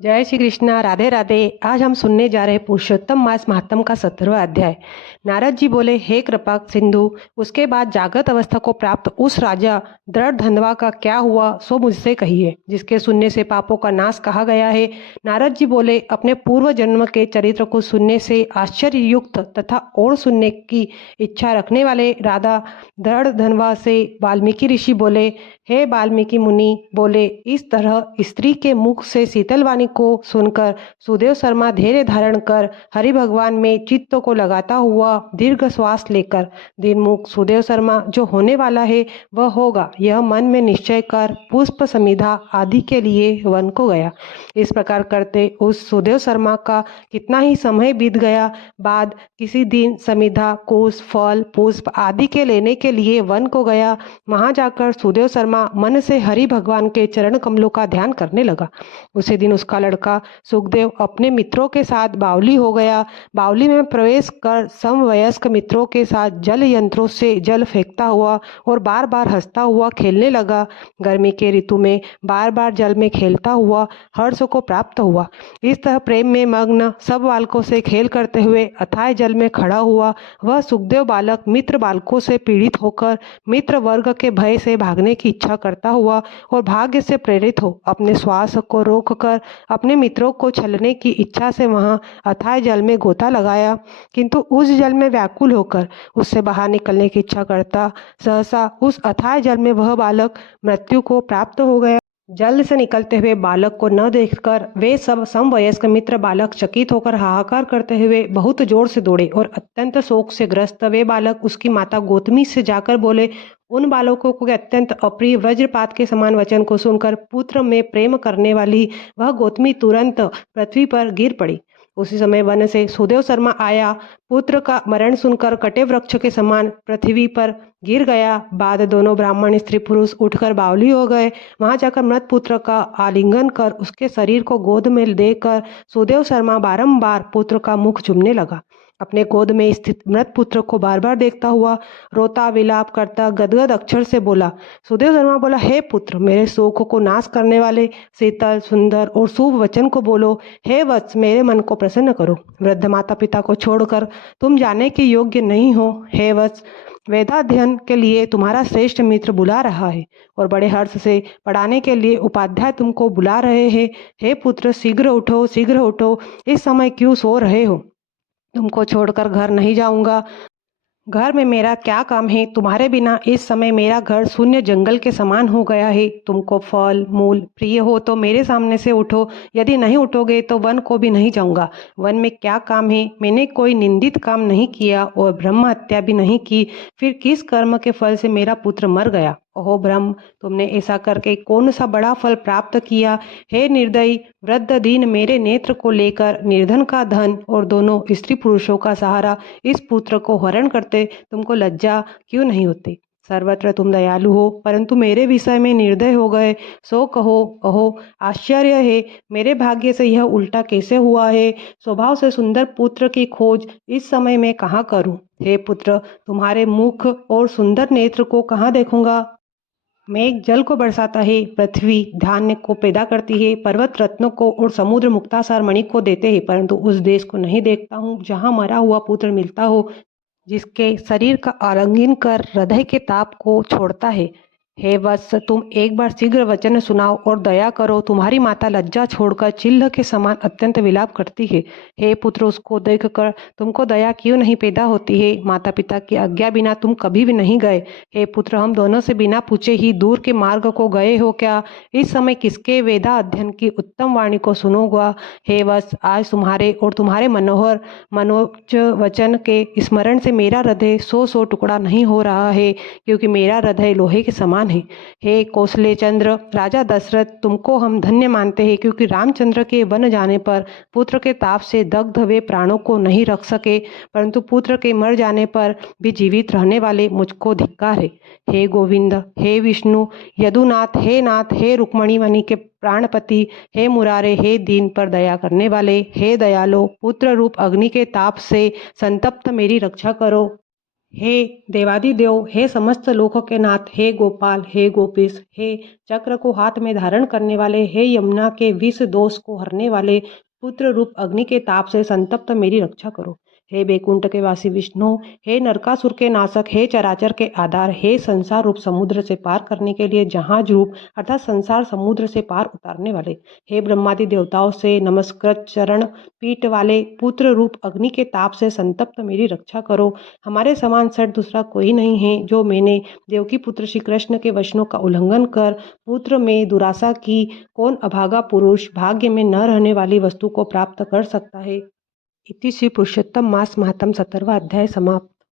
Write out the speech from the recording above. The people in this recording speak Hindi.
जय श्री कृष्णा। राधे राधे। आज हम सुनने जा रहे पुरुषोत्तम मास महात्म का 17वां अध्याय। नारद जी बोले, हे कृपा सिंधु, उसके बाद जागृत अवस्था को प्राप्त उस राजा दृढ़ धनवा का क्या हुआ सो मुझसे कहिए, जिसके सुनने से पापों का नाश कहा गया है। नारद जी बोले, अपने पूर्व जन्म के चरित्र को सुनने से आश्चर्ययुक्त तथा और सुनने की इच्छा रखने वाले राधा दृढ़ धनवा से वाल्मीकि ऋषि बोले, हे वाल्मीकि मुनि बोले, इस तरह स्त्री के मुख से शीतलवाणी को सुनकर सुदेव शर्मा धैर्य धारण कर हरि भगवान में चित्त को लगाता हुआ दीर्घ श्वास लेकर दिनमुख सुदेव शर्मा जो होने वाला है वह होगा, यह मन में निश्चय कर पुष्प समिधा आदि के लिए वन को गया। इस प्रकार करते उस सुदेव शर्मा का कितना ही समय बीत गया। बाद किसी दिन समिधा कुश फल पुष्प आदि के लेने के लिए वन को गया। वहां जाकर सुदेव शर्मा मन से हरि भगवान के चरण कमलों का ध्यान करने लगा। उसी दिन उसका लड़का सुखदेव अपने मित्रों के साथ बावली हो गया। बावली में प्रवेश कर समवयस्क मित्रों के साथ जल यंत्रों से जल फेंकता हुआ और बार बार हंसता हुआ खेलने लगा। गर्मी के ऋतु में बार बार जल में खेलता हुआ हर्ष को प्राप्त हुआ। इस तरह प्रेम में मग्न सब बालकों से खेल करते हुए अथाह जल में खड़ा हुआ वह सुखदेव बालक मित्र बालकों से पीड़ित होकर मित्र वर्ग के भय से भागने की इच्छा करता हुआ और भाग्य से प्रेरित हो अपने श्वास को रोककर अपने मित्रों को छलने की इच्छा से वहां अथाह जल में गोता लगाया, किंतु उस जल में व्याकुल होकर उससे बाहर निकलने की इच्छा करता सहसा उस अथाह जल में वह बालक मृत्यु को प्राप्त हो गया। जल से निकलते हुए बालक को न देखकर वे सब समवयस्क मित्र बालक चकित होकर हाहाकार करते हुए बहुत जोर से दौड़े और अत्यंत शोक से ग्रस्त वे बालक उसकी माता गौतमी से जाकर बोले। उन बालकों को अत्यंत अप्रिय वज्रपात के समान वचन को सुनकर पुत्र में प्रेम करने वाली वह गौतमी तुरंत पृथ्वी पर गिर पड़ी। उसी समय वन से सुदेव शर्मा आया। पुत्र का मरण सुनकर कटे वृक्ष के समान पृथ्वी पर गिर गया। बाद दोनों ब्राह्मण स्त्री पुरुष उठकर बावली हो गए। वहां जाकर मृत पुत्र का आलिंगन कर उसके शरीर को गोद में देकर सुदेव शर्मा बारंबार पुत्र का मुख चूमने लगा। अपने गोद में स्थित मृत पुत्र को बार बार देखता हुआ रोता विलाप करता गदगद अक्षर से बोला। सुदेव शर्मा बोला, हे पुत्र, मेरे शोक को नाश करने वाले शीतल सुंदर और शुभ वचन को बोलो। हे वत्स, मेरे मन को प्रसन्न करो। वृद्ध माता पिता को छोड़कर तुम जाने के योग्य नहीं हो। हे वत्स, वेदाध्ययन के लिए तुम्हारा श्रेष्ठ मित्र बुला रहा है और बड़े हर्ष से पढ़ाने के लिए उपाध्याय तुमको बुला रहे हैं। हे पुत्र, शीघ्र उठो, शीघ्र उठो। इस समय क्यों सो रहे हो? तुमको छोड़कर घर नहीं जाऊंगा। घर में मेरा क्या काम है? तुम्हारे बिना इस समय मेरा घर शून्य जंगल के समान हो गया है। तुमको फल मूल प्रिय हो तो मेरे सामने से उठो, यदि नहीं उठोगे तो वन को भी नहीं जाऊंगा। वन में क्या काम है? मैंने कोई निंदित काम नहीं किया और ब्रह्म हत्या भी नहीं की, फिर किस कर्म के फल से मेरा पुत्र मर गया? ओहो ब्रह्म, तुमने ऐसा करके कौन सा बड़ा फल प्राप्त किया? हे निर्दयी वृद्ध दीन, मेरे नेत्र को लेकर निर्धन का धन और दोनों स्त्री पुरुषों का सहारा इस पुत्र को हरण करते तुमको लज्जा क्यों नहीं होती? सर्वत्र तुम दयालु हो, परंतु मेरे विषय में निर्दय हो गए। सो कहो। अहो आश्चर्य है, मेरे भाग्य से यह उल्टा कैसे हुआ है? स्वभाव से सुंदर पुत्र की खोज इस समय मैं कहाँ करूं? हे पुत्र, तुम्हारे मुख और सुंदर नेत्र को कहाँ देखूंगा? मेघ जल को बरसाता है, पृथ्वी धान्य को पैदा करती है, पर्वत रत्नों को और समुद्र मुक्तासार मणि को देते हैं, परंतु उस देश को नहीं देखता हूँ जहाँ मरा हुआ पुत्र मिलता हो, जिसके शरीर का आलिंगन कर हृदय के ताप को छोड़ता है। हे वत्स, तुम एक बार शीघ्र वचन सुनाओ और दया करो। तुम्हारी माता लज्जा छोड़कर चिल्ह के समान अत्यंत विलाप करती है। हे पुत्र, उसको देखकर तुमको दया क्यों नहीं पैदा होती है? माता पिता की आज्ञा बिना तुम कभी भी नहीं गए। हे पुत्र, हम दोनों से बिना पूछे ही दूर के मार्ग को गए हो क्या? इस समय किसके वेदा अध्ययन की उत्तम वाणी को सुनोगा? हे वत्स, आज तुम्हारे और तुम्हारे मनोहर मनोज वचन के स्मरण से मेरा हृदय सौ टुकड़ा नहीं हो रहा है, क्योंकि मेरा हृदय लोहे के समान है। हे कौशले चंद्र राजा दशरथ, तुमको हम धन्य मानते हैं, क्योंकि रामचंद्र के वन जाने पर पुत्र के ताप से दग्ध हुए प्राणों को नहीं रख सके, परंतु पुत्र के मर जाने पर भी जीवित रहने वाले मुझको धिक्कार है। हे गोविंद, हे विष्णु यदुनाथ, हे नाथ, हे रुक्मणी मणि के प्राणपति, हे मुरारे, हे दीन पर दया करने वाले, हे दयालो, पुत्र रूप अग्नि के ताप से संतप्त मेरी रक्षा करो। हे देवादिदेव, हे समस्त लोकों के नाथ, हे गोपाल, हे गोपीश, हे चक्र को हाथ में धारण करने वाले, हे यमुना के विष दोष को हरने वाले, पुत्र रूप अग्नि के ताप से संतप्त मेरी रक्षा करो। हे बैकुंठ के वासी विष्णु, हे नरकासुर के नाशक, हे चराचर के आधार, हे संसार रूप समुद्र से पार करने के लिए जहाज रूप अर्थात संसार समुद्र से पार उतारने वाले, हे ब्रह्मादि देवताओं से नमस्कृत चरण पीठ वाले, पुत्र रूप अग्नि के ताप से संतप्त मेरी रक्षा करो। हमारे समान सठ दूसरा कोई नहीं है। जो मैंने देवकी पुत्र श्री कृष्ण के वचनों का उल्लंघन कर पुत्र में दुराशा की, कौन अभागा पुरुष भाग्य में न रहने वाली वस्तु को प्राप्त कर सकता है। इति श्री पुरुषोत्तम मास महात्म 17वां अध्याय समाप्त।